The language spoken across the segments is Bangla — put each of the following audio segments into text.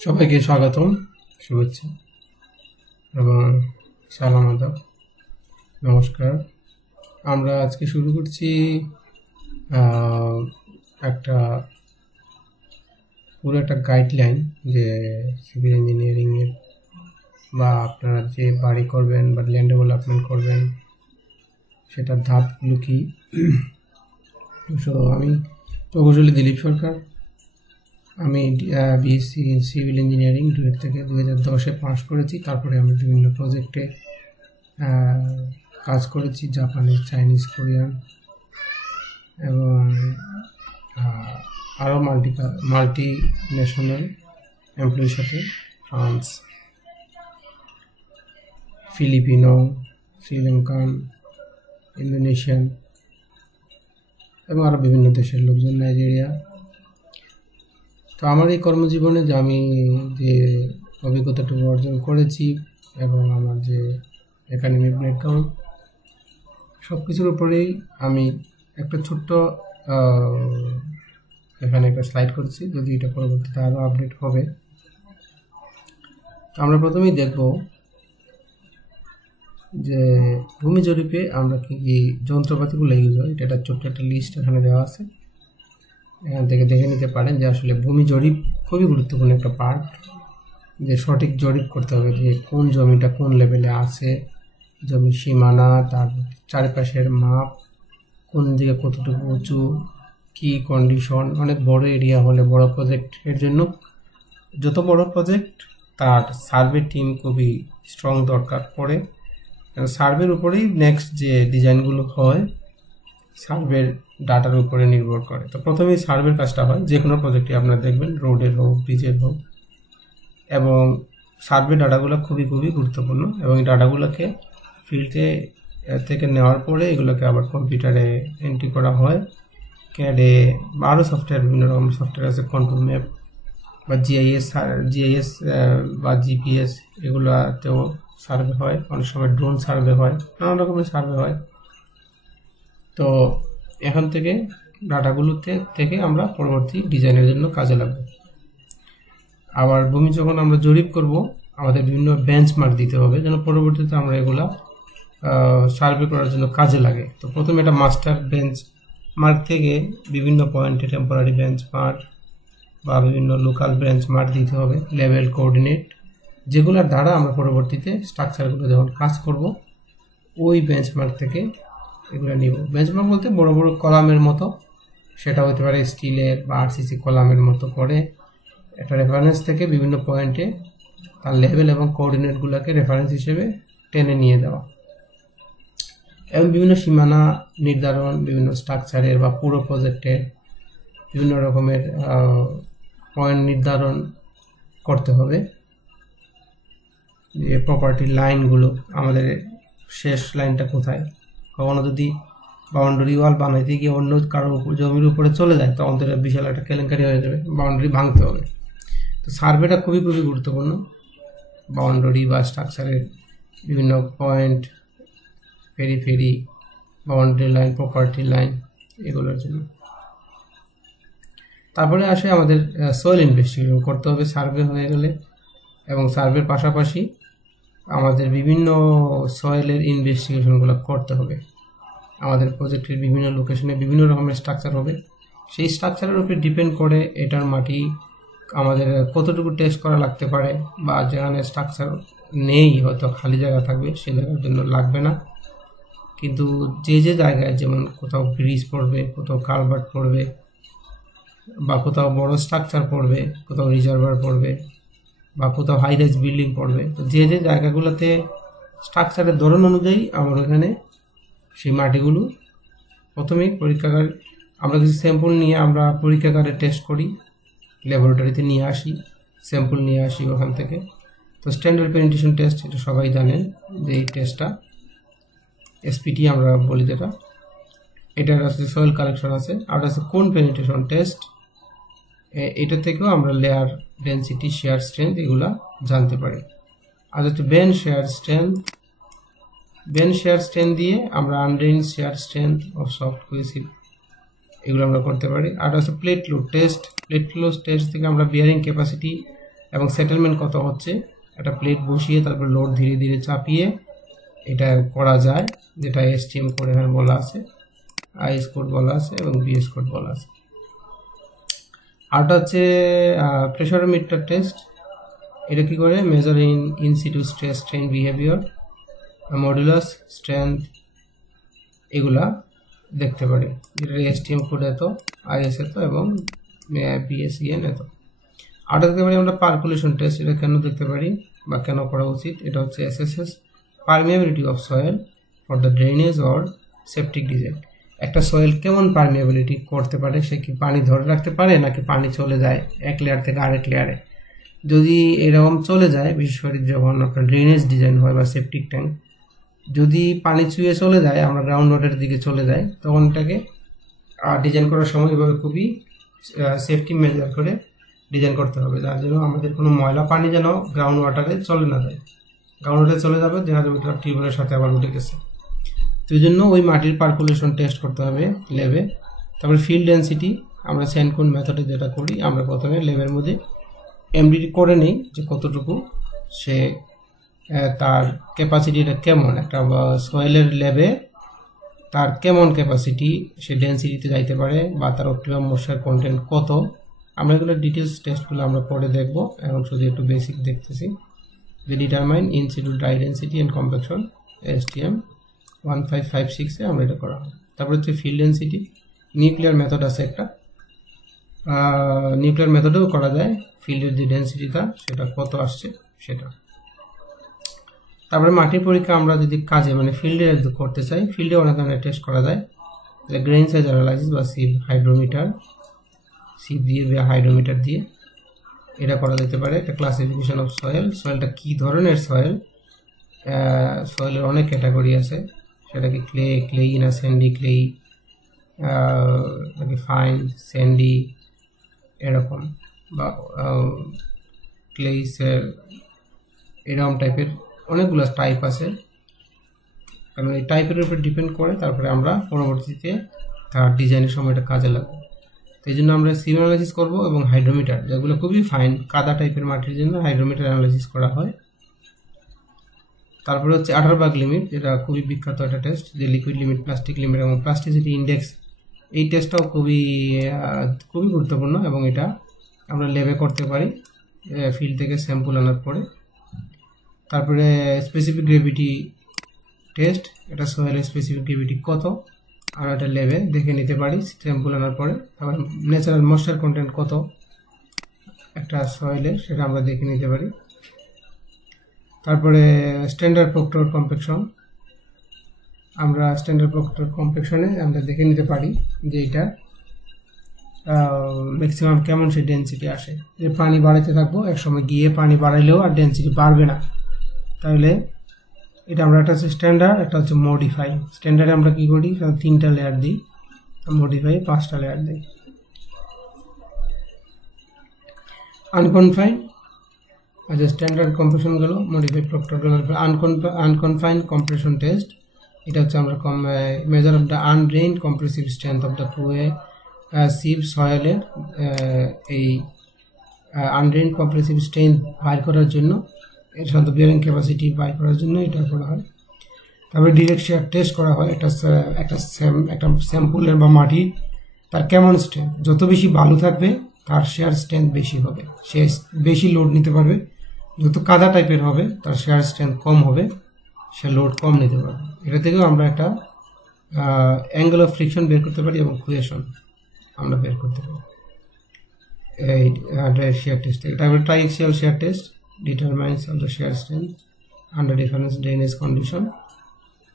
সবাইকে স্বাগতম, শুভেচ্ছা এবং সালাম আদাব, নমস্কার। আমরা আজকে শুরু করছি একটা পুরো একটা গাইডলাইন যে সিভিল ইঞ্জিনিয়ারিংয়ের বা আপনারা যে বাড়ি করবেন বা ল্যান্ড ডেভেলপমেন্ট করবেন সেটার ধাপগুলো কী। সো আমি প্রকৌশলী দিলীপ সরকার। আমি BSc in civil engineering duet থেকে 2010-এ পাস করেছি। তারপরে আমি বিভিন্ন প্রজেক্টে কাজ করেছি, জাপানিজ, চাইনিজ, কোরিয়ান এবং আরও মাল্টি ন্যাশনাল এমপ্লয়ির সাথে ফ্রান্স, ফিলিপিনো, শ্রীলঙ্কান, ইন্দোনেশিয়ান এবং আরও বিভিন্ন দেশের লোকজন, নাইজেরিয়া। তো আমার এই কর্মজীবনে যে আমি যে অভিজ্ঞতাটুকু অর্জন করেছি এবং আমার যে একাডেমিক ব্যাকগ্রাউন্ড, সব কিছুর উপরেই আমি একটা ছোট্ট এখানে একটা স্লাইড করেছি, যদি এটা পরবর্তীতে আরও আপডেট হবে। তো আমরা প্রথমেই দেখব যে ভূমি জরিপে আমরা কি কি যন্ত্রপাতিগুলো ইউজ হয়। এটা ছোট্ট একটা লিস্ট এখানে দেওয়া আছে, এখান থেকে দেখে নিতে পারেন যে আসলে ভূমি জরিপ খুবই গুরুত্বপূর্ণ একটা পার্ট। যে সঠিক জরিপ করতে হবে যে কোন জমিটা কোন লেভেলে আছে, জমির সীমানা, তার চারপাশের মাপ, কোন দিকে কতটুকু উঁচু, কি কন্ডিশন। অনেক বড় এরিয়া হলে, বড় প্রজেক্টের জন্য, যত বড় প্রজেক্ট তার সার্ভে টিম খুবই স্ট্রং দরকার পড়ে। সার্ভের উপরেই নেক্সট যে ডিজাইনগুলো হয় সার্ভের ডাটার উপরে নির্ভর করে। তো প্রথমেই সার্ভের কাজটা হয় যে কোনো প্রজেক্টে, আপনারা দেখবেন রোডের হোক, ব্রিজের হোক, এবং সার্ভে ডাটাগুলো খুবই গুরুত্বপূর্ণ। এবং এই ডাটাগুলোকে ফিল্ডে থেকে নেওয়ার পরে এগুলোকে আবার কম্পিউটারে এন্ট্রি করা হয়, ক্যাডে বা আরও সফটওয়্যার, বিভিন্ন রকম সফটওয়্যার আছে, কন্ট্রোল ম্যাপ বা জিআইএস বা জিপিএস, এগুলোতেও সার্ভে হয়। অনেক সময় ড্রোন সার্ভে হয়, নানান রকমের সার্ভে হয়। তো এখান থেকে ডাটাগুলোতে থেকে আমরা পরবর্তী ডিজাইনের জন্য কাজে লাগবে। আবার ভূমি যখন আমরা জরিপ করব, আমাদের বিভিন্ন বেঞ্চমার্ক দিতে হবে যেন পরবর্তীতে আমরা এগুলা সার্ভে করার জন্য কাজে লাগে। তো প্রথমে একটা মাস্টার বেঞ্চ মার্ক থেকে বিভিন্ন পয়েন্টে টেম্পোরারি বেঞ্চ মার্ক বা বিভিন্ন লোকাল বেঞ্চ মার্ক দিতে হবে, লেভেল, কোঅর্ডিনেট, যেগুলোর দ্বারা আমরা পরবর্তীতে স্ট্রাকচারগুলো যখন কাজ করব ওই বেঞ্চমার্ক থেকে এগুলো নিব। বেঞ্চমার্ক বলতে বড় বড় কলামের মতো, সেটা হতে পারে স্টিলের বা আরসিসি কলামের মতো করে একটা রেফারেন্স থেকে বিভিন্ন পয়েন্টে তার লেভেল এবং কোঅর্ডিনেটগুলোকে রেফারেন্স হিসেবে টেনে নিয়ে দেওয়া। এবং বিভিন্ন সীমানা নির্ধারণ, বিভিন্ন স্ট্রাকচারের বা পুরো প্রজেক্টের বিভিন্ন রকমের পয়েন্ট নির্ধারণ করতে হবে। যে প্রপার্টি লাইনগুলো, আমাদের শেষ লাইনটা কোথায়, কখনো যদি বাউন্ডারি ওয়াল বানাইতে গিয়ে অন্য কারো জমির উপরে চলে যায় তখন তো বিশাল একটা কেলেঙ্কারি হয়ে যাবে, বাউন্ডারি ভাঙতে হবে। তো সার্ভেটা খুবই গুরুত্বপূর্ণ বাউন্ডারি বা স্ট্রাকচারের বিভিন্ন point, periphery, boundary line, property line, এগুলোর জন্য। তারপরে আসে আমাদের সয়েল ইনভেস্টিগেশন করতে হবে সার্ভে হয়ে গেলে, এবং সার্ভের পাশাপাশি আমাদের বিভিন্ন সয়েলের ইনভেস্টিগেশনগুলো করতে হবে। আমাদের প্রজেক্টের বিভিন্ন লোকেশনে বিভিন্ন রকমের স্ট্রাকচার হবে, সেই স্ট্রাকচারের উপর ডিপেন্ড করে এটার মাটি আমাদের কতটুকু টেস্ট করা লাগতে পারে, বা যেখানে স্ট্রাকচার নেই, হয়তো খালি জায়গা থাকবে, সে জায়গার জন্য লাগবে না। কিন্তু যে যে জায়গায়, যেমন কোথাও ব্রিজ পড়বে, কোথাও কালভার্ট পড়বে, বা কোথাও বড় স্ট্রাকচার পড়বে, কোথাও রিজার্ভার পড়বে, বা কোথাও হাই রাইজ বিল্ডিং পড়বে, তো যে যে জায়গাগুলোতে স্ট্রাকচারের ধরন অনুযায়ী আমরা এখানে সেই মাটিগুলো প্রথমেই পরীক্ষাগার, আমরা কিছু স্যাম্পল নিয়ে আমরা পরীক্ষাগারে টেস্ট করি, ল্যাবরেটরিতে নিয়ে আসি, স্যাম্পল নিয়ে আসি ওখান থেকে। তো স্ট্যান্ডার্ড পেনিট্রেশন টেস্ট, এটা সবাই জানেন যে এই টেস্টটা এসপিটি আমরা বলি, যেটা এটার আছে সয়েল কালেকশন আছে, আর আছে কোন পেনিট্রেশন টেস্ট, এটা থেকেও আমরা লেয়ার ডেনসিটি, শেয়ার স্ট্রেংথ এগুলা জানতে পারি। আর হচ্ছে বেন শেয়ার স্ট্রেংথ দিয়ে আমরা undrained shear strength of soft cohesive এগুলো আমরা করতে পারি। আর হচ্ছে প্লেট লোড টেস্ট থেকে আমরা বিয়ারিং ক্যাপাসিটি এবং সেটেলমেন্ট কত হচ্ছে, একটা প্লেট বসিয়ে তারপর লোড ধীরে ধীরে চাপিয়ে এটা করা যায়, যেটা এসটিএম কোড এখানে বলা আছে, আইএস কোড বলা আছে এবং বিএস কোড বলা আছে। আরটা হচ্ছে প্রেশারোমিটার টেস্ট। এটা কি করে, measure in situ stress strain behaviour, modulus, strength, এগুলা দেখতে পারি, যেটা এসটিএম কোড এত, আইএস এত এবং বিএসইএন এত। আরটা দেখতে পারি আমরা পার্কুলেশন টেস্ট। এটা কেন দেখতে পারি বা কেন করা উচিত, এটা হচ্ছে SSS, permeability of soil for the drainage or septic design. একটা সয়েল কেমন পারমিয়াবিলিটি করতে পারে, সে কি পানি ধরে রাখতে পারে নাকি পানি চলে যায় এক লেয়ার থেকে আরেক লেয়ারে। যদি এরকম চলে যায়, বিশেষ করে যখন আপনার ড্রেনেজ ডিজাইন হয় বা সেপটিক ট্যাঙ্ক, যদি পানি ছুঁয়ে চলে যায়, আমরা গ্রাউন্ড ওয়াটারের দিকে চলে যায়, তখন এটাকে ডিজাইন করার সময় এভাবে খুবই সেফটি মেজার করে ডিজাইন করতে হবে, যার জন্য আমাদের কোনো ময়লা পানি যেন গ্রাউন্ড ওয়াটারে চলে না যায়। গ্রাউন্ড ওয়াটারে চলে যাবে, দেখা যাবে এটা টিউবওয়েলের সাথে আবার উঠে গেছে। তো এই জন্য ওই মাটির পার্কুলেশন টেস্ট করতে হবে ল্যাবে। তারপরে ফিল্ড ডেন্সিটি, আমরা স্যান্ডকোন মেথডে যেটা করি, আমরা প্রথমে ল্যাবের মধ্যে এমডিটি করে নেই যে কতটুকু সে তার ক্যাপাসিটিটা কেমন, একটা সয়েলের ল্যাবে তার কেমন ক্যাপাসিটি, সে ডেন্সিটিতে যাইতে পারে বা তার অপটিমাম ময়েশ্চার কন্টেন্ট কত। আমরা এগুলো ডিটেলস টেস্টগুলো আমরা পরে দেখব, এবং শুধু একটু বেসিক দেখতেছি। যে determine in situ dry density and compaction, ASTM 1556 এ আমরা এটা করা হয়। তারপর হচ্ছে ফিল্ড ডেন্সিটি, নিউক্লিয়ার মেথড আছে একটা, নিউক্লিয়ার মেথডেও করা যায় ফিল্ডের যে ডেন্সিটিটা সেটা কত আসছে সেটা। তারপরে মাটির পরীক্ষা আমরা যদি কাজে মানে ফিল্ডে করতে চাই, ফিল্ডে অনেক ধরনের টেস্ট করা যায়, গ্রেইন সাইজ অ্যানালাইসিস বা সিভ হাইড্রোমিটার, সিভ দিয়ে বা হাইড্রোমিটার দিয়ে এটা করা যেতে পারে। এটা ক্লাসিফিকেশন অফ সয়েল, সয়েলটা কী ধরনের সয়েল, সয়েলের অনেক ক্যাটাগরি আছে, সেটা কি ক্লেই না স্যান্ডি ক্লেই, নাকি ফাইন স্যান্ডি এরকম, বা ক্লেইসের এরকম টাইপের অনেকগুলো টাইপ আছে। কারণ এই টাইপের উপর ডিপেন্ড করে তারপরে আমরা পরবর্তীতে তার ডিজাইনের সময় এটা কাজে লাগবে। তো এই জন্য আমরা সিভ অ্যানালাইসিস করবো এবং হাইড্রোমিটার, যেগুলো খুবই ফাইন কাদা টাইপের মাটির জন্য হাইড্রোমিটার অ্যানালাইসিস করা হয়। তারপরে হচ্ছে আটারবার্গ লিমিট, যেটা খুবই বিখ্যাত একটা টেস্ট, যে লিকুইড লিমিট, প্লাস্টিক লিমিট এবং প্লাস্টিসিটি ইন্ডেক্স। এই টেস্টটাও খুবই গুরুত্বপূর্ণ এবং এটা আমরা ল্যাবে করতে পারি ফিল্ড থেকে স্যাম্পল আনার পরে। তারপরে স্পেসিফিক গ্রেভিটি টেস্ট, এটা সয়েলের স্পেসিফিক গ্রেভিটি কত আমরা এটা ল্যাবে দেখে নিতে পারি স্যাম্পল আনার পরে। তারপর ন্যাচারাল ময়েশ্চার কন্টেন্ট কত একটা সয়েলের, সেটা আমরা দেখে নিতে পারি। তারপরে স্ট্যান্ডার্ড প্রক্টর কম্প্যাকশন, আমরা স্ট্যান্ডার্ড প্রক্টর কম্প্যাকশনে আমরা দেখে নিতে পারি যে এটা ম্যাক্সিমাম কেমন সে ডেন্সিটি আসে। যে পানি বাড়াইতে থাকবো, একসময় গিয়ে পানি বাড়াইলেও আর ডেন্সিটি বাড়বে না, তাহলে এটা আমরা একটা হচ্ছে স্ট্যান্ডার্ড, একটা হচ্ছে মডিফাই। স্ট্যান্ডার্ডে আমরা কি করি, 3টা লেয়ার দিই, মডিফাই 5টা লেয়ার দিই। আনকনফাইন্ড, আচ্ছা স্ট্যান্ডার্ড কম্প্রেশন গেল, মডিফাইড প্রক্টর গেল। আনকনফাইন্ড কম্প্রেশন টেস্ট, এটা হচ্ছে আমরা measure of the undrained compressive strength of the ফ্লুয়ে সিভ সয়েলের এই আনড্রেইনড কম্প্রেসিভ স্ট্রেংথ বাইর করার জন্য, এর সাথে বিয়ারিং ক্যাপাসিটি বাইর করার জন্য এটা করা হয়। তারপরে ডিরেক্ট শেয়ার টেস্ট করা হয়, একটা স্যাম্পলের বা মাটির তার কেমন স্ট্রেংথ, যত বেশি বালু থাকবে তার শেয়ার স্ট্রেংথ বেশি হবে, সে বেশি লোড নিতে পারবে। যত কাদা টাইপের হবে তার শেয়ার স্ট্রেংথ কম হবে, সে লোড কম নিতে পারবে। এটা থেকেও আমরা একটা অ্যাঙ্গেল অফ ফ্রিকশন বের করতে পারি এবং কোহেশন আমরা বের করতে পারি এই ডাইরেক্ট শেয়ার টেস্ট। তারপরে triaxial shear test, determines of the shear strength under difference drainage condition,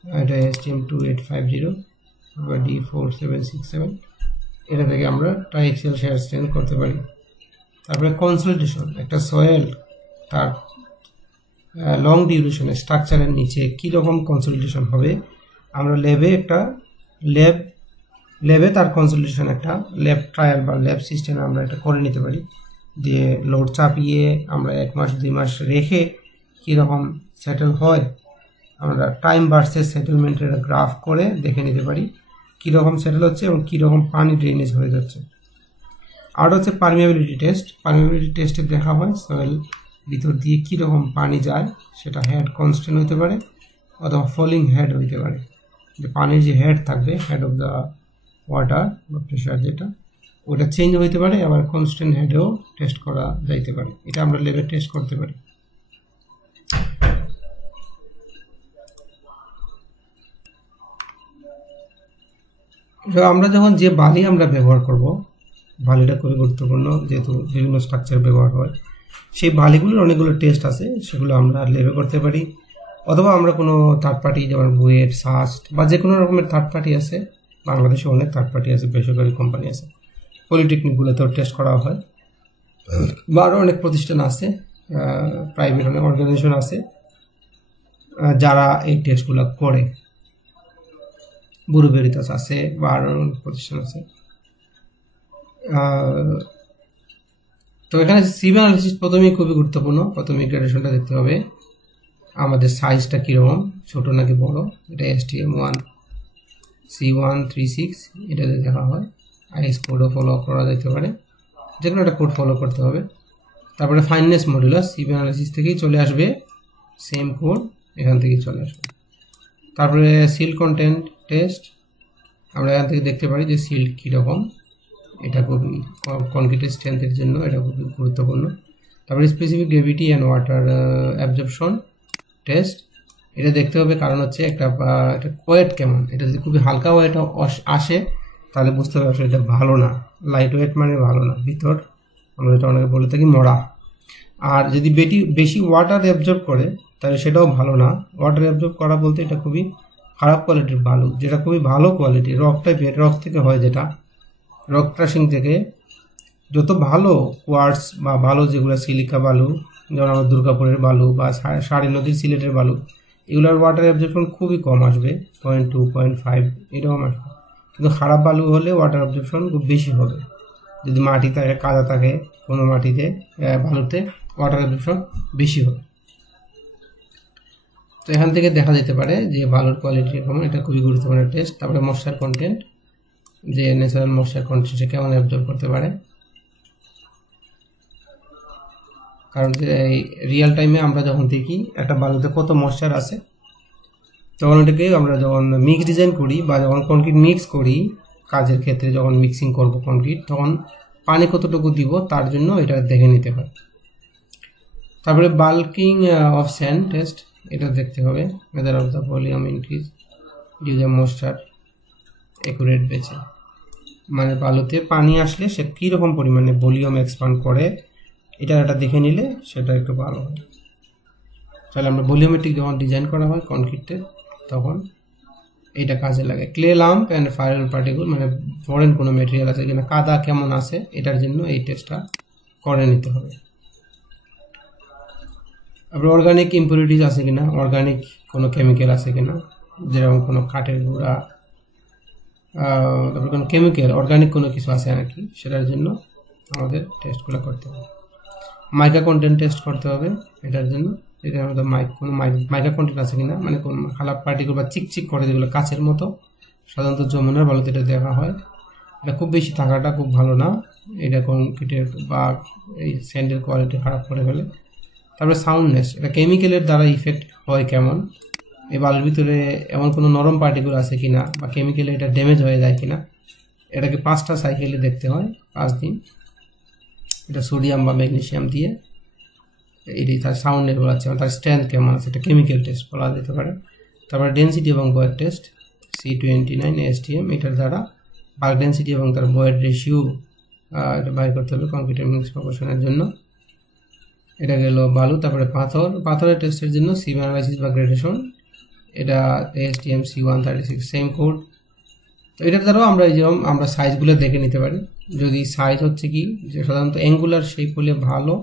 এটা STM 2850 বা D4767, এটা থেকে আমরা ট্রাইএক্সিয়াল শেয়ার স্ট্রেংথ করতে পারি। তারপরে কনসলিডেশন, একটা সয়েল তার লং ডিউরেশনের স্ট্রাকচারের নিচে কীরকম কনসলিডেশন হবে, আমরা ল্যাবে তার কনসলিডেশন একটা ল্যাব ট্রায়াল বা ল্যাব সিস্টেমে আমরা এটা করে নিতে পারি। দিয়ে লোড চাপিয়ে আমরা 1 মাস 2 মাস রেখে কীরকম সেটেল হয়, আমরা টাইম ভার্সেস সেটেলমেন্টের গ্রাফ করে দেখে নিতে পারি কীরকম সেটেল হচ্ছে এবং কীরকম পানি ড্রেনেজ হয়ে যাচ্ছে। আর হচ্ছে পারমিয়াবিলিটি টেস্ট। পারমিয়াবিলিটি টেস্টে দেখা হয় সয়েল ভিতর দিয়ে কীরকম পানি যায়, সেটা হেড কনস্ট্যান্ট হতে পারে অথবা ফলিং হেড হইতে পারে। যে পানির যে হেড থাকবে, হেড অফ দ্য ওয়াটার বা প্রেশার যেটা, ওটা চেঞ্জ হইতে পারে, আবার কনস্ট্যান্ট হেডেও টেস্ট করা যাইতে পারে। এটা আমরা ল্যাবে টেস্ট করতে পারি। আমরা যখন যে বালি আমরা ব্যবহার করব, বালিটা খুবই গুরুত্বপূর্ণ যেহেতু বিভিন্ন স্ট্রাকচার ব্যবহার হয়, সেই বালিগুলোর অনেকগুলো টেস্ট আছে, সেগুলো আমরা ল্যাবে করতে পারি, অথবা আমরা কোনো থার্ড পার্টি যেমন বুয়েট, সাস্ট বা যে কোনো রকমের থার্ড পার্টি আছে, বাংলাদেশে অনেক থার্ড পার্টি আছে, বেসরকারি কোম্পানি আছে, পলিটেকনিকগুলোতেও টেস্ট করা হয়, বা আরও অনেক প্রতিষ্ঠান আছে, প্রাইভেট অনেক অর্গানাইজেশন আছে যারা এই টেস্টগুলো করে। বুরু ভেরিতাস আছে বা আরও অনেক প্রতিষ্ঠান আছে। তো এখানে সিভি অ্যানালিসিস প্রথমেই খুবই গুরুত্বপূর্ণ। প্রথমে গ্রেডেশনটা দেখতে হবে, আমাদের সাইজটা কীরকম, ছোট নাকি বড়। এটা STM 1C136 এটাতে দেখা হয়। IS কোডও ফলো করা যেতে পারে, যে কোনো একটা কোড ফলো করতে হবে। তারপরে ফাইননেস মডুলাস সিভি অ্যানালিসিস থেকেই চলে আসবে, সেম কোড এখান থেকেই চলে আসবে। তারপরে সিল কন্টেন্ট টেস্ট, আমরা এখান থেকে দেখতে পারি যে সিল কীরকম, এটা খুবই কনক্রিটের স্ট্রেংথের জন্য এটা খুবই গুরুত্বপূর্ণ। তারপরে specific gravity and water absorption test, এটা দেখতে হবে, কারণ হচ্ছে একটা ওয়েট কেমন। এটা যদি খুবই হালকা ওয়েট আসে তাহলে বুঝতে হবে আসলে এটা ভালো না, লাইট ওয়েট মানে ভালো না, ভিতর আমরা এটা অনেকে বলে থাকি মরা। আর যদি বেশি ওয়াটার অ্যাবজর্ব করে তাহলে সেটাও ভালো না। ওয়াটার অ্যাবজর্ব করা বলতে এটা খুবই খারাপ কোয়ালিটির বালু, যেটা খুবই ভালো কোয়ালিটি রক টাইপের, রক থেকে হয়, যেটা রক ক্রাশিং থেকে। যত ভালো কোয়ার্টস বা ভালো যেগুলো সিলিকা বালু, যেমন আমার দুর্গাপুরের বালু বা সারি নদীর সিলেটের বালু, এগুলোর ওয়াটার অ্যাবজর্পশন খুবই কম আসবে, 0.2 0.5 এরকম আসবে। কিন্তু খারাপ বালু হলে ওয়াটার অ্যাবজর্পশন খুব বেশি হবে। যদি মাটি থাকে, কাদা থাকে কোনো মাটিতে, বালুতে ওয়াটার অ্যাবজর্পশন বেশি হবে। তো এখান থেকে দেখা যেতে পারে যে বালুর কোয়ালিটি কেমন, এটা খুবই গুরুত্বপূর্ণ টেস্ট। তারপরে ময়েশ্চার কন্টেন্ট, যে ন্যাচারাল ময়েশ্চার কন্টেন্ট সে কেমন অ্যাবজর্ব করতে পারে, কারণ যে এই রিয়েল টাইমে আমরা যখন দেখি একটা বালুতে কত ময়েশ্চার আছে, তখন এটাকে আমরা যখন মিক্স ডিজাইন করি বা যখন কনক্রিট মিক্স করি কাজের ক্ষেত্রে, যখন মিক্সিং করব কনক্রিট, তখন পানি কতটুকু দিব তার জন্য এটা দেখে নিতে হয়। তারপরে বাল্কিং অফ স্যান্ড টেস্ট, এটা দেখতে হবে, measure of the volume increase due the moisture accurate বেচে, মানে বালুতে পানি আসলে সে কীরকম পরিমাণে ভলিউম এক্সপান্ড করে, এটা দেখে নিলে সেটা একটু ভালো হয়। তাহলে আমরা ভলিউমেট্রিক যখন ডিজাইন করা হয় কনক্রিটের, তখন এটা কাজে লাগে। ক্লে লাম্প অ্যান্ড ফায়ারেল পার্টিকেল, মানে ফরেন কোনো মেটেরিয়াল আছে কিনা, কাদা কেমন আছে, এটার জন্য এই টেস্টটা করে নিতে হবে। তারপরে অর্গানিক ইম্পিউরিটিস আছে কিনা, অর্গানিক কোনো কেমিক্যাল আছে কিনা, যেরকম কোনো কাঠের গুঁড়া, তারপরে কোনো কেমিক্যাল অর্গানিক কোনো কিছু আছে নাকি, সেটার জন্য আমাদের টেস্টগুলো করতে হবে। মাইকা কন্টেন্ট টেস্ট করতে হবে এটার জন্য, এটা আমাদের কোনো মাইকা কন্টেন্ট আছে কিনা, মানে কোন খারাপ পার্টিকেল বা চিকচিক করে যেগুলো কাচের মতো, সাধারণত যমুনার বালুতে এটা দেখা হয়। এটা খুব বেশি থাকাটা খুব ভালো না, এটা কনক্রিটের বা এই স্যান্ডের কোয়ালিটি খারাপ করে ফেলে। তারপরে সাউন্ডনেস, এটা কেমিক্যালের দ্বারা ইফেক্ট হয় কেমন, এই বালুর ভিতরে এমন কোনো নরম পার্টিকেল আছে কিনা বা কেমিক্যালে এটা ড্যামেজ হয়ে যায় কিনা, এটাকে 5টা সাইকেলে দেখতে হয়, 5 দিন। এটা সোডিয়াম বা ম্যাগনেসিয়াম দিয়ে এটি তার সাউন্ড লেভেল আছে, তার স্ট্রেংথ কেমন আছে, এটা কেমিক্যাল টেস্ট বলা যেতে পারে। তারপরে ডেন্সিটি এবং বয়েড টেস্ট C29 STM, এটার দ্বারা বাল্ক ডেন্সিটি এবং তার বয়েড রেশিও এটা বাইর করতে হবে কনক্রিটের মিক্স প্রপোর্শনের জন্য। এটা গেল বালু। তারপরে পাথরের টেস্টের জন্য সিভি অ্যানালাইসিস বা গ্রেডেশন, এটা STM C136 সেম কোড। তো এটার দ্বারাও আমরা এই যেমন আমরা সাইজগুলো দেখে নিতে পারি। যদি সাইজ হচ্ছে কি, যে সাধারণত অ্যাঙ্গুলার শেপ হলে ভালো,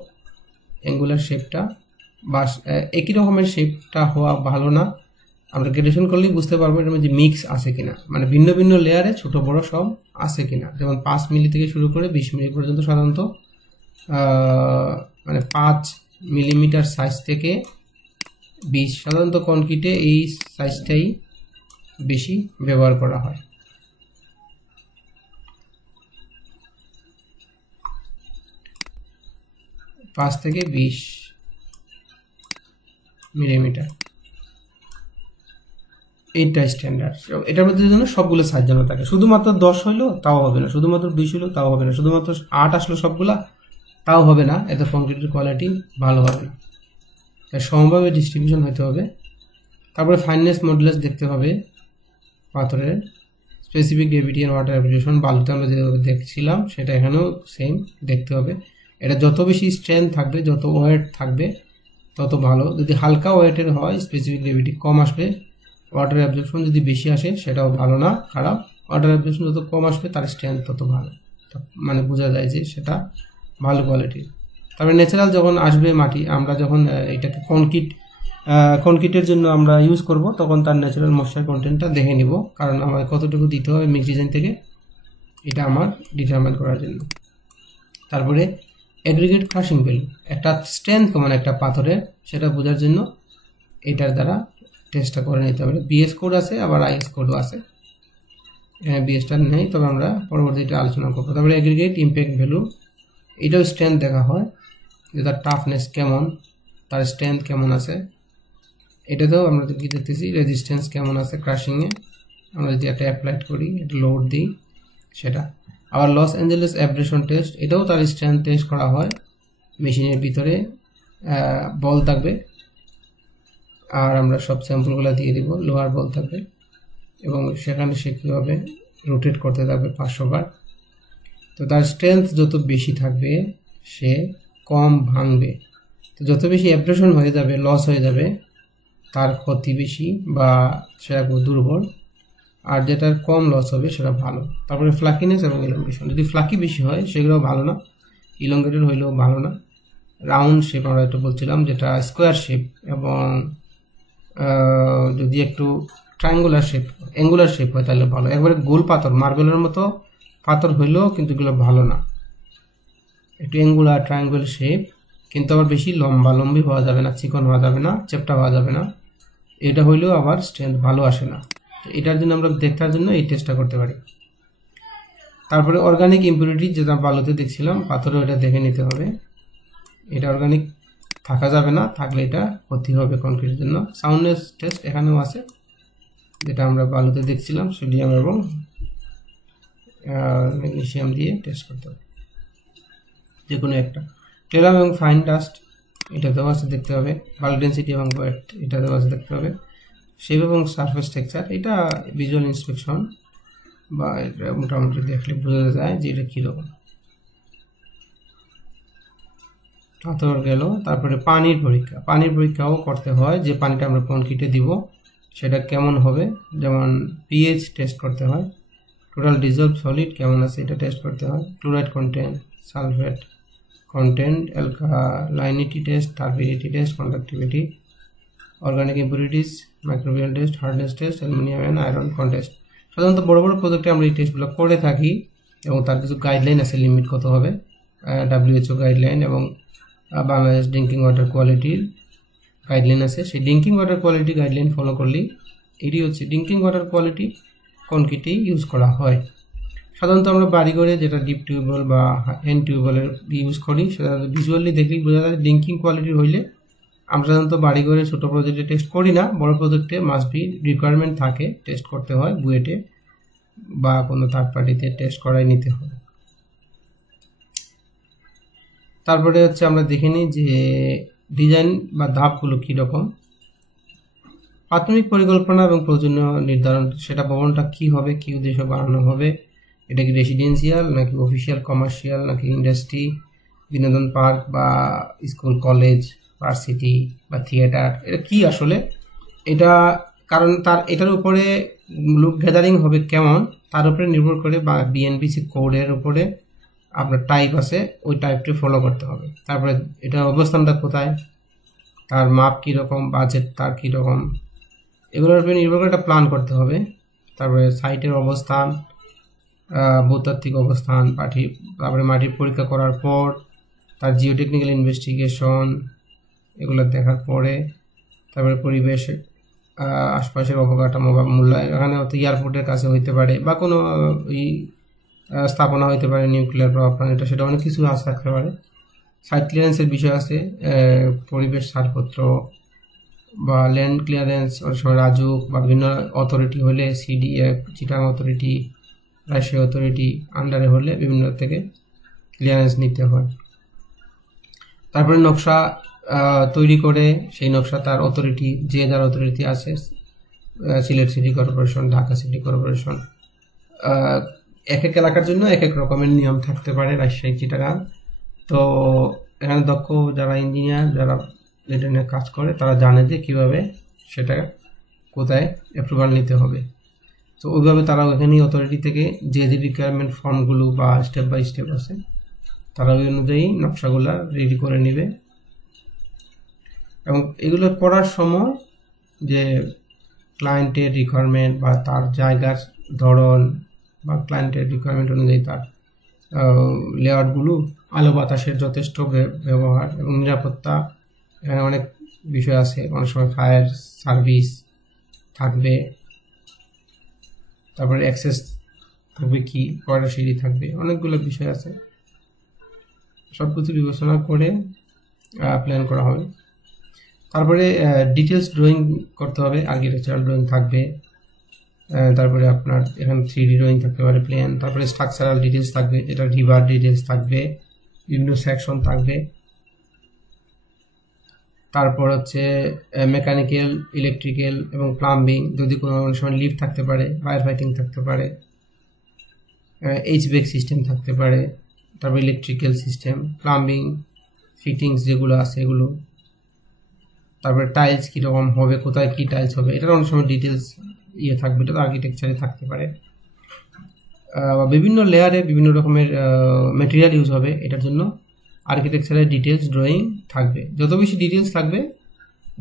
অ্যাঙ্গুলার শেপটা বা একই রকমের শেপটা হওয়া ভালো না। আমরা গ্রেডেশন করলেই বুঝতে পারবো এর মধ্যে মিক্স আছে কিনা, মানে ভিন্ন ভিন্ন লেয়ারে ছোট বড় সব আছে কিনা। যেমন 5 মিলি থেকে শুরু করে 20 মিলি পর্যন্ত সাধারণত, মানে 5 মিলিমিটার সাইজ থেকে 20, সাধারণত কনক্রিটে এই সাইজটাই বেশি ব্যবহার করা হয়। 5 থেকে 20 মিলিমিটার, এইটা স্ট্যান্ডার্ড। এটার মধ্যে জন্য সবগুলো সাজানো থাকে, শুধুমাত্র 10 হইলো তাও হবে না, শুধুমাত্র 20 হইলো তাও হবে না, শুধুমাত্র 8 আসলো সবগুলা তাও হবে না, এতে কংক্রিটের কোয়ালিটি ভালো হবে না। তাই সমভাবে ডিস্ট্রিবিউশন হতে হবে। তারপরে ফাইননেস মডুলাস দেখতে হবে পাথরের, specific gravity and water application বালুতে আমরা যেভাবে দেখছিলাম সেটা এখানেও সেম দেখতে হবে। এটা যত বেশি স্ট্রেংথ থাকবে, যত ওয়েট থাকবে তত ভালো। যদি হালকা ওয়েটের হয় স্পেসিফিক গ্রেভিটি কম আসবে, ওয়াটার অ্যাবজর্পশন যদি বেশি আসে সেটাও ভালো না, খারাপ। ওয়াটার অ্যাবজর্পশন যত কম আসবে তার স্ট্রেংথ তত ভালো, মানে বোঝা যায় যে সেটা ভালো কোয়ালিটির। তারপরে ন্যাচারাল যখন আসবে মাটি, আমরা যখন এটাকে কনক্রিটের জন্য আমরা ইউজ করব তখন তার ন্যাচারাল ময়েশ্চার কন্টেন্টটা দেখে নিব, কারণ আমার কতটুকু দিতে হবে মিক্স ডিজাইন থেকে এটা আমার ডিটারমাইন করার জন্য। তারপরে এগ্রিগেট ক্রাশিং ভ্যালু, একটা স্ট্রেংথ কেমন একটা পাথরের সেটা বোঝার জন্য এটার দ্বারা টেস্টটা করে নিতে হবে। বিএস কোড আছে, আবার আইএস কোডও আছে, এখানে বিএসটা নেই, তবে আমরা পরবর্তীতে আলোচনা করবো। তারপরে এগ্রিগেট ইম্প্যাক্ট ভ্যালু, এটাও স্ট্রেংথ দেখা হয় যে তার টাফনেস কেমন, তার স্ট্রেংথ কেমন আছে। এটাতেও আমরা কি দেখতেছি রেজিস্ট্যান্স কেমন আছে ক্রাশিংয়ে, আমরা যদি একটা অ্যাপ্লাই করি, একটা লোড দিই সেটা। আবার লস অ্যাঞ্জেলেস অ্যাব্রেশন টেস্ট, এটাও তার স্ট্রেংথ টেস্ট করা হয়। মেশিনের ভিতরে বল থাকবে, আর আমরা সব স্যাম্পলগুলো দিয়ে দিব, লোহার বল থাকবে এবং সেখানে সে কীভাবে রোটেট করতে থাকবে 500 বার। তো তার স্ট্রেংথ যত বেশি থাকবে সে কম ভাঙবে, তো যত বেশি অ্যাব্রেশন হয়ে যাবে, লস হয়ে যাবে, তার ক্ষতি বেশি বা সেটা দুর্বল, আর যেটার কম লস হবে সেটা ভালো। তারপরে ফ্লাকিনেস এবং ইলংগেশন, যদি ফ্লাকি বেশি হয় সেগুলো ভালো না, ইলংগেটেড হইলেও ভালো না। রাউন্ড শেপ আমরা একটু বলছিলাম, যেটা স্কোয়ার শেপ এবং যদি একটু ট্রায়াঙ্গুলার শেপ, অ্যাঙ্গুলার শেপ হয় তাহলে ভালো। একবারে গোল পাথর মার্বেলের মতো পাথর হইলেও কিন্তু এগুলো ভালো না, একটু অ্যাঙ্গুলার ট্রায়াঙ্গুলার শেপ, কিন্তু আবার বেশি লম্বি হওয়া যাবে না, চিকন হওয়া যাবে না, চেপটা হওয়া যাবে না, এটা হইলেও আবার স্ট্রেংথ ভালো আসে না। এটার জন্য আমরা দেখার জন্য এই টেস্টটা করতে পারি। তারপরে অর্গানিক ইম্পিউরিটি, যেটা বালুতে দেখছিলাম, পাথরে ওটা দেখে নিতে হবে, এটা অর্গানিক থাকা যাবে না, থাকলে এটা ক্ষতি হবে কনক্রিটের জন্য। সাউন্ডনেস টেস্ট এখানেও আছে, যেটা আমরা বালুতে দেখছিলাম, সোডিয়াম এবং ম্যাগনেসিয়াম দিয়ে টেস্ট করতে হবে যে কোনো একটা। টেলাম এবং ফাইন ডাস্ট, এটা দেওয়া আছে দেখতে হবে। বাল্ক ডেন্সিটি এবং ওয়েট, এটা দেওয়া আছে দেখতে হবে। শেপ এবং সারফেস টেক্সচার, এটা ভিজুয়াল ইন্সপেকশন বা এটা মোটামুটি দেখলে বোঝা যায় যে এটা কীরকম। পাথর গেল, তারপরে পানির পরীক্ষা, পানির পরীক্ষাও করতে হয়, যে পানিটা আমরা কনক্রিটে দিব সেটা কেমন হবে, যেমন পিএইচ টেস্ট করতে হয়, টোটাল ডিজলভ সলিড কেমন আছে এটা টেস্ট করতে হয়, chloride content, sulphate content, alkalinity test, turbidity test, conductivity, organic impurities, microbial test, hardness test, aluminium and iron contest. সাধারণত বড় বড় প্রজেক্টে আমরা এই টেস্টগুলো করে থাকি এবং তার কিছু গাইডলাইন আছে, লিমিট কত হবে, WHO গাইডলাইন এবং বাংলাদেশ ড্রিঙ্কিং ওয়াটার কোয়ালিটির গাইডলাইন আছে। সেই drinking water quality guideline follow করলেই, এটি হচ্ছে ড্রিঙ্কিং ওয়াটার কোয়ালিটি কনক্রিটেই ইউজ করা হয়। সাধারণত আমরা বাড়িঘরে যেটা ডিপ টিউবওয়েল বা হ্যান্ড টিউবওয়েলের ইউজ করি, সেটা ভিজুয়ালি দেখলেই বোঝা যায় ড্রিঙ্কিং কোয়ালিটি হইলে। আমরা সাধারণত বাড়িঘরে ছোটো প্রজেক্টে টেস্ট করি না, বড় প্রজেক্টে মাস্ট বি রিকোয়ারমেন্ট থাকে, টেস্ট করতে হয়, বুয়েটে বা কোনো থার্ড পার্টিতে টেস্ট করাই নিতে হয়। তারপরে হচ্ছে আমরা দেখে নিই যে ডিজাইন বা ধাপগুলো কীরকম। প্রাথমিক পরিকল্পনা এবং প্রয়োজনীয় নির্ধারণ, সেটা ভবনটা কী হবে, কী উদ্দেশ্যে বানানো হবে, এটা কি রেসিডেন্সিয়াল নাকি অফিসিয়াল, কমার্শিয়াল নাকি ইন্ডাস্ট্রি, বিনোদন পার্ক বা স্কুল কলেজ, ভার্সিটি বা থিয়েটার, এটা কি আসলে, এটা কারণ তার এটার উপরে লুক গ্যাদারিং হবে কেমন তার উপরে নির্ভর করে, বা বিএনপিসি কোডের উপরে আপনার টাইপ আছে, ওই টাইপটি ফলো করতে হবে। তারপরে এটার অবস্থানটা কোথায়, তার মাপ কীরকম, বাজেট তার কীরকম, এগুলোর উপরে নির্ভর করে একটা প্ল্যান করতে হবে। তারপরে সাইটের অবস্থান, ভূতাত্ত্বিক অবস্থান, তারপরে মাটির পরীক্ষা করার পর তার জিওটেকনিক্যাল ইনভেস্টিগেশন, এগুলো দেখার পরে তারপরে পরিবেশ, আশপাশের অবকাঠামো বা মূল্যায়ন, এখানে হয়তো এয়ারপোর্টের কাছে হইতে পারে বা কোনো স্থাপনা হইতে পারে, নিউক্লিয়ার পাওয়ার প্ল্যান্ট, এটা সেটা অনেক কিছু থাকতে পারে। সাইট ক্লিয়ারেন্সের বিষয় আছে, পরিবেশ ছাড়পত্র বা ল্যান্ড ক্লিয়ারেন্স, অনেক সময় রাজুক বা বিভিন্ন অথরিটি হলে CDF, Chittagong authority, Rajshahi authority আন্ডারে হলে বিভিন্ন থেকে ক্লিয়ারেন্স নিতে হয়। তারপরে নকশা তৈরি করে সেই নকশা তার অথরিটি, যে যার অথরিটি আছে, Sylhet city corporation, Dhaka city corporation, এক এক এলাকার জন্য এক এক রকমের নিয়ম থাকতে পারে, রাজশাহী, চিটাগাং। তো এখানে দক্ষ যারা ইঞ্জিনিয়ার, যারা এটা নিয়ে কাজ করে, তারা জানে যে কীভাবে সেটা কোথায় অ্যাপ্রুভাল নিতে হবে। তো ওইভাবে তারা ওইখানেই অথরিটি থেকে যে যে রিকোয়ারমেন্ট ফর্মগুলো বা স্টেপ বাই স্টেপ আছে, তারা ওই অনুযায়ী নকশাগুলো রেডি করে নেবে। এবং এগুলো করার সময় যে ক্লায়েন্টের রিকোয়ারমেন্ট বা তার জায়গার ধরন বা ক্লায়েন্টের রিকোয়ারমেন্ট অনুযায়ী তার লেআউটগুলো, আলো বাতাসের যথেষ্ট ব্যবহার এবং নিরাপত্তা, এখানে অনেক বিষয় আছে। অনেক সময় ফায়ার সার্ভিস থাকবে, তারপরে অ্যাক্সেস থাকবে, কি কয়টা সিঁড়ি থাকবে, অনেকগুলো বিষয় আছে। সব কিছু বিবেচনা করে প্ল্যান করা হবে। তারপরে ডিটেলস ড্রয়িং করতে হবে, আর্কিটেকচারাল ড্রয়িং থাকবে, তারপরে আপনার এখানে 3D ড্রয়িং থাকতে পারে, প্ল্যান, তারপরে স্ট্রাকচারাল ডিটেলস থাকবে, যেটা রিভার ডিটেলস থাকবে, বিভিন্ন সেকশন থাকবে। তারপর হচ্ছে মেকানিক্যাল, ইলেকট্রিক্যাল এবং প্লাম্বিং, যদি কোনো সময় লিফট থাকতে পারে, ফায়ার ফাইটিং থাকতে পারে, এইচভ্যাক সিস্টেম থাকতে পারে, তারপর ইলেকট্রিক্যাল সিস্টেম, প্লাম্বিং ফিটিংস যেগুলো আছে এগুলো, তারপরে টাইলস কীরকম হবে, কোথায় কী টাইলস হবে, এটার অনেক সময় ডিটেলস থাকবে, এটা আর্কিটেকচারে থাকতে পারে। বিভিন্ন লেয়ারে বিভিন্ন রকমের ম্যাটেরিয়াল ইউজ হবে, এটার জন্য আর্কিটেকচারের ডিটেলস ড্রয়িং থাকবে। যত বেশি ডিটেলস থাকবে,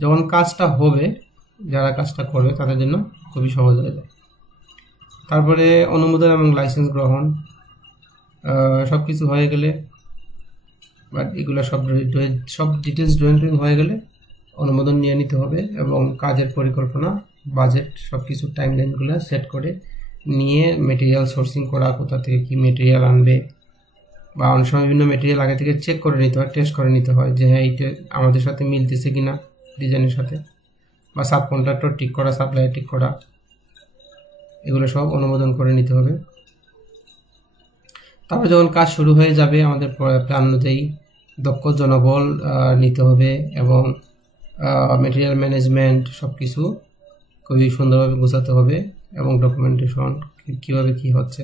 যখন কাজটা হবে, যারা কাজটা করবে তাদের জন্য খুবই সহজ হয়ে যায়। তারপরে অনুমোদন এবং লাইসেন্স গ্রহণ, সব কিছু হয়ে গেলে, বাট এগুলো সব ডিটেলস ড্রয়িং হয়ে গেলে অনুমোদন নিয়ে নিতে হবে এবং কাজের পরিকল্পনা, বাজেট, সব কিছু টাইমলাইনগুলো সেট করে নিয়ে মেটেরিয়াল সোর্সিং করা, কোথা থেকে কী মেটেরিয়াল আনবে, বা অনেক সময় বিভিন্ন মেটেরিয়াল আগে থেকে চেক করে নিতে হয়, টেস্ট করে নিতে হয় যে হ্যাঁ এইটা আমাদের সাথে মিলতেছে কিনা ডিজাইনের সাথে, বা সাব কন্ট্রাক্টর ঠিক করা, সাপ্লায়ার ঠিক করা, এগুলো সব অনুমোদন করে নিতে হবে। তারপর যখন কাজ শুরু হয়ে যাবে, আমাদের প্ল্যান অনুযায়ী দক্ষ জনবল নিতে হবে এবং মেটেরিয়াল ম্যানেজমেন্ট সব কিছু খুবই সুন্দরভাবে বোঝাতে হবে এবং ডকুমেন্টেশন কীভাবে কী হচ্ছে,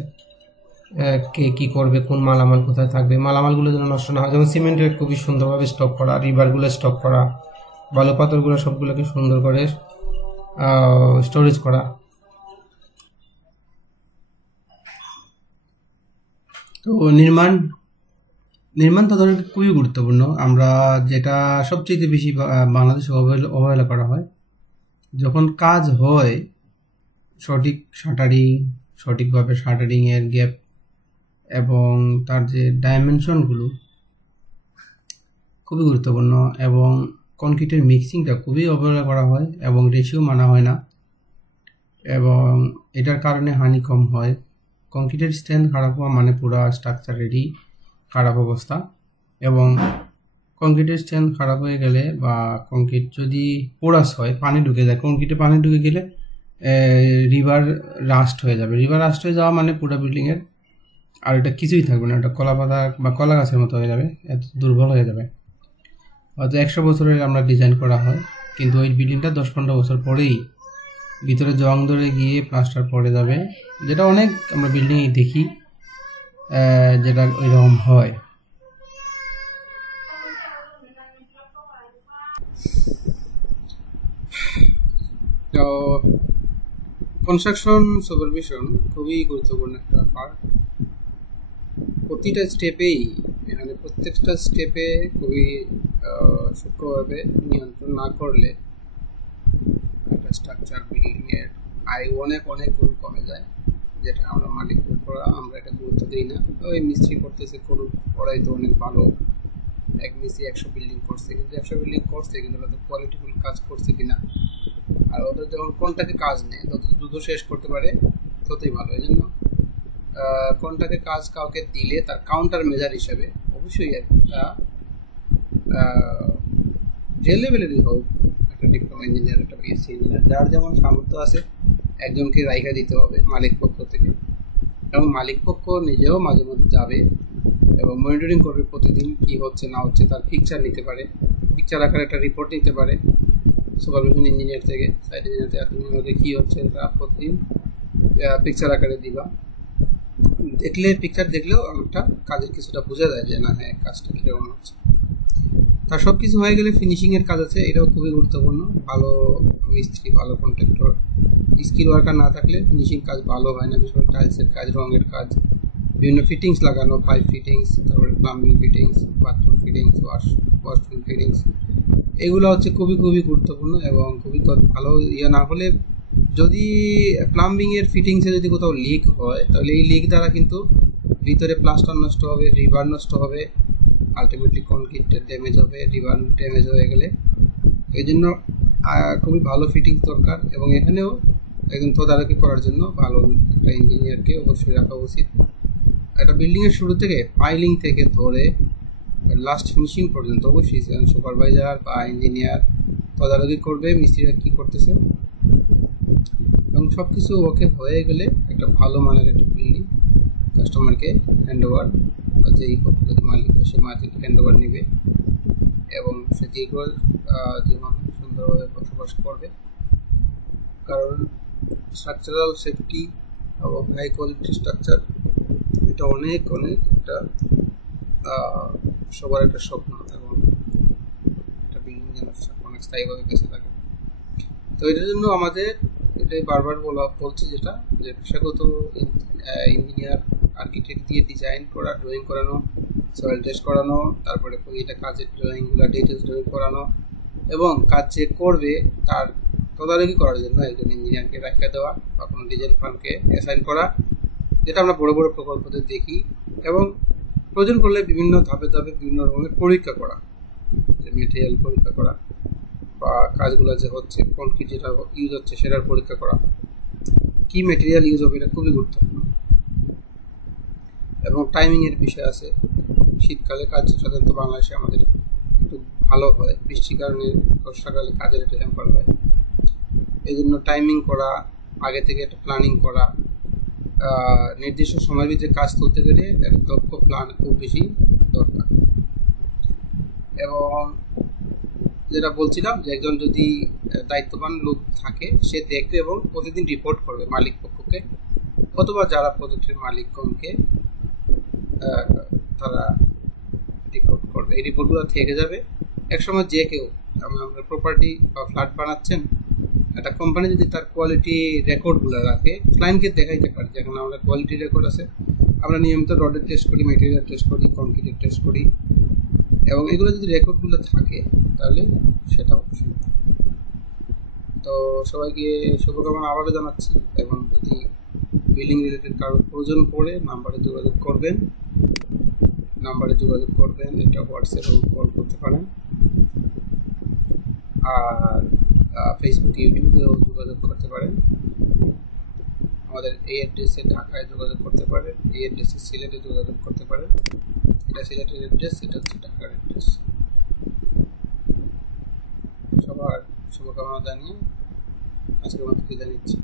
কে কী করবে, কোন মালামাল কোথায় থাকবে, মালামালগুলো যেন নষ্ট না হয়। যেমন সিমেন্টের খুবই সুন্দরভাবে স্টক করা, রিভারগুলো স্টক করা, বালু পাথরগুলো সবগুলোকে সুন্দর করে স্টোরেজ করা। তো নির্মাণ তদারকি খুবই গুরুত্বপূর্ণ। আমরা যেটা সবচেয়ে বেশি বাংলাদেশে অবহেলা করা হয়, যখন কাজ হয় সঠিক শাটারিং, সঠিকভাবে শাটারিংয়ের গ্যাপ এবং তার যে ডাইমেনশনগুলো খুবই গুরুত্বপূর্ণ, এবং কনক্রিটের মিক্সিংটা খুবই অবহেলা করা হয় এবং রেশিও মানা হয় না, এবং এটার কারণে হানি কম হয়। কনক্রিটের স্ট্রেংথ খারাপ হওয়া মানে পুরো স্ট্রাকচারেরই খারাপ অবস্থা, এবং কনক্রিটের স্ট্রেংথ খারাপ হয়ে গেলে বা কনক্রিট যদি পোরাস হয়, পানি ঢুকে যায়, কনক্রিটে পানি ঢুকে গেলে রিভার রাস্ট হয়ে যাবে। রিভার রাস্ট হয়ে যাওয়া মানে পুরো বিল্ডিংয়ের আর এটা কিছুই থাকবে না, এটা কলা পাতা বা কলা গাছের মতো হয়ে যাবে, এত দুর্বল হয়ে যাবে। হয়তো 100 বছরের আমরা ডিজাইন করা হয়, কিন্তু ওই বিল্ডিংটা 10-15 বছর পরেই ভিতরে জং ধরে গিয়ে প্লাস্টার পড়ে যাবে, যেটা অনেক আমরা বিল্ডিংয়ে দেখি, যেটা ওইরকম হয়। তো কনস্ট্রাকশন সুপারভিশন খুবই গুরুত্বপূর্ণ একটা পার্ট। প্রতিটা স্টেপেই, এখানে প্রত্যেকটা স্টেপে খুবই সূক্ষ্মভাবে নিয়ন্ত্রণ না করলে একটা স্ট্রাকচার বিল্ডিংয়ের আয় অনেক গুণ কমে যায়, যেটা আমরা মালিক করা আমরা এটা গুরুত্ব দিই না। ওই মিস্ত্রি করতেছে, করুক, ওরাই তো অনেক ভালো, এক মিস্ত্রি 100 বিল্ডিং করছে, কিন্তু 100 বিল্ডিং করছে কিন্তু ওরা তো কোয়ালিটিফুল কাজ করছে কিনা, আর ওদের যখন কোনটাকে কাজ নেই তত দ্রুত শেষ করতে পারে ততই ভালো। এই জন্য কোনটাকে কাজ কাউকে দিলে তার কাউন্টার মেজার হিসাবে অবশ্যই একটা যে লেভেলেরই হোক, একটা ডিপ্লোমা ইঞ্জিনিয়ার, একটা বিএসসি ইঞ্জিনিয়ার, যার যেমন সামর্থ্য আছে একজনকে রাইখা দিতে হবে মালিক পক্ষ থেকে। এবং মালিক পক্ষ নিজেও মাঝে মধ্যে যাবে এবং মনিটরিং করবে প্রতিদিন কি হচ্ছে না হচ্ছে, তার পিকচার নিতে পারে, পিকচার আকারে একটা রিপোর্ট নিতে পারে সুপারভিশন ইঞ্জিনিয়ার থেকে, সাইট ইঞ্জিনিয়ার থেকে, তুমি ওদের কী হচ্ছে তা প্রতিদিন পিকচার আকারে দিবা। দেখলে পিকচার দেখলেও একটা কাজের কিছুটা বোঝা যায় যে না হ্যাঁ কাজটা কীরকম হচ্ছে। তার সব কিছু হয়ে গেলে ফিনিশিংয়ের কাজ আছে, এটাও খুবই গুরুত্বপূর্ণ। ভালো মিস্ত্রি, ভালো কন্ট্রাক্টর, স্কিল ওয়ার্কার না থাকলে ফিনিশিং কাজ ভালো হয় না। বিশেষ করে টাইলসের কাজ, রঙের কাজ, বিভিন্ন ফিটিংস লাগানো, পাইপ ফিটিংস, তারপরে plumbing fittings, bathroom fittings, washroom fittings, এগুলো হচ্ছে খুবই খুবই গুরুত্বপূর্ণ। এবং খুবই ভালো না হলে, যদি প্লাম্বিংয়ের ফিটিংসে যদি কোথাও লিক হয়, তাহলে এই লিক দ্বারা কিন্তু ভিতরে প্লাস্টার নষ্ট হবে, রিবার নষ্ট হবে, আলটিমেটলি কনক্রিটের ড্যামেজ হবে। রিবার ড্যামেজ হয়ে গেলে এই জন্য খুবই ভালো ফিটিংস দরকার। এবং এখানেও একজন তদারকি করার জন্য ভালো একটা ইঞ্জিনিয়ারকে অবশ্যই রাখা উচিত। একটা বিল্ডিংয়ের শুরু থেকে, পাইলিং থেকে ধরে লাস্ট ফিনিশিং পর্যন্ত অবশ্যই সুপারভাইজার বা ইঞ্জিনিয়ার তদারকি করবে মিস্ত্রিরা কী করতেছে। এবং সব কিছু ওকে হয়ে গেলে একটা ভালো মানের একটা বিল্ডিং কাস্টমারকে হ্যান্ড ওভার, বা যেই হোক যদি মালিক সে মালিককে হ্যান্ড ওভার নেবে এবং সে দীর্ঘ জীবন সুন্দরভাবে বসবাস করবে। কারণ স্ট্রাকচারাল সেফটি এবং হাই কোয়ালিটি স্ট্রাকচার, এটা অনেক অনেক একটা সবার একটা স্বপ্ন, এবং একটা বিল্ডিং যেন অনেক স্থায়ীভাবে বেঁচে থাকে। তো এটার জন্য আমাদের এটাই বারবার বলছি যেটা, যে পেশাগত ইঞ্জিনিয়ার, আর্কিটেক্ট দিয়ে ডিজাইন করা, ড্রয়িং করানো, সয়েল টেস্ট করানো, তারপরে প্রতিটা কাজের ড্রয়িংগুলো ডিটেলস ড্রয়িং করানো, এবং কাজ যে করবে তার তদারকি করার জন্য একজন ইঞ্জিনিয়ারকে রাখা দেওয়া বা কোনো ডিজাইন ফার্মকে অ্যাসাইন করা, যেটা আমরা বড় বড় প্রকল্পতে দেখি। এবং প্রয়োজন পড়লে বিভিন্ন ধাপে ধাপে বিভিন্ন রকমের পরীক্ষা করা, যে মেটেরিয়াল পরীক্ষা করা, বা কাজগুলো যে হচ্ছে কোন কি যেটা ইউজ হচ্ছে সেটার পরীক্ষা করা, কি মেটেরিয়াল ইউজ হবে, এটা খুবই গুরুত্বপূর্ণ। এবং টাইমিংয়ের বিষয় আছে। শীতকালে কাজ সাধারণত বাংলাদেশে আমাদের একটু ভালো হয়, বৃষ্টির কারণে বর্ষাকালে কাজের একটা হ্যাম্পার হয়। এই জন্য টাইমিং করা, আগে থেকে একটা প্ল্যানিং করা, নির্দিষ্ট সময়ের ভিতরে কাজ তুলতে গেলে একটা দক্ষ প্ল্যান খুব বেশি দরকার। এবং যেটা বলছিলাম, যে একজন যদি দায়িত্ববান লোক থাকে, সে দেখবে এবং প্রতিদিন রিপোর্ট করবে মালিক পক্ষকে, অথবা যারা প্রজেক্টের মালিকগণকে তারা রিপোর্ট করবে। এই রিপোর্টগুলো থেকে যাবে একসময়। যে কেউ, আমরা প্রপার্টি বা ফ্ল্যাট বানাচ্ছেন, একটা কোম্পানি যদি তার কোয়ালিটি রেকর্ডগুলো রাখে, ক্লায়েন্টকে দেখাইতে পারে যে এখন আমরা কোয়ালিটি রেকর্ড আছে, আমরা নিয়মিত রডের টেস্ট করি, মেটেরিয়াল টেস্ট করি, কনক্রিটের টেস্ট করি, এবং এগুলো যদি রেকর্ডগুলো থাকে তাহলে সেটা অবশ্যই। তো সবাইকে শুভকামনা আবারও জানাচ্ছি। এবং যদি বিল্ডিং রিলেটেড কারোর প্রয়োজন পড়ে নাম্বারে যোগাযোগ করবেন, এটা হোয়াটসঅ্যাপে কল করতে পারেন। আর ফেসবুক, ইউটিউবেও যোগাযোগ করতে পারেন। আমাদের এই অ্যাড্রেসে ঢাকায় যোগাযোগ করতে পারেন, এই অ্যাড্রেসে সিলেটে যোগাযোগ করতে পারেন। এটা সিলেটের অ্যাড্রেস, এটা হচ্ছে ঢাকার অ্যাড্রেস। সবার শুভকামনা জানিয়ে আজকের মতো বিদায় নিচ্ছি।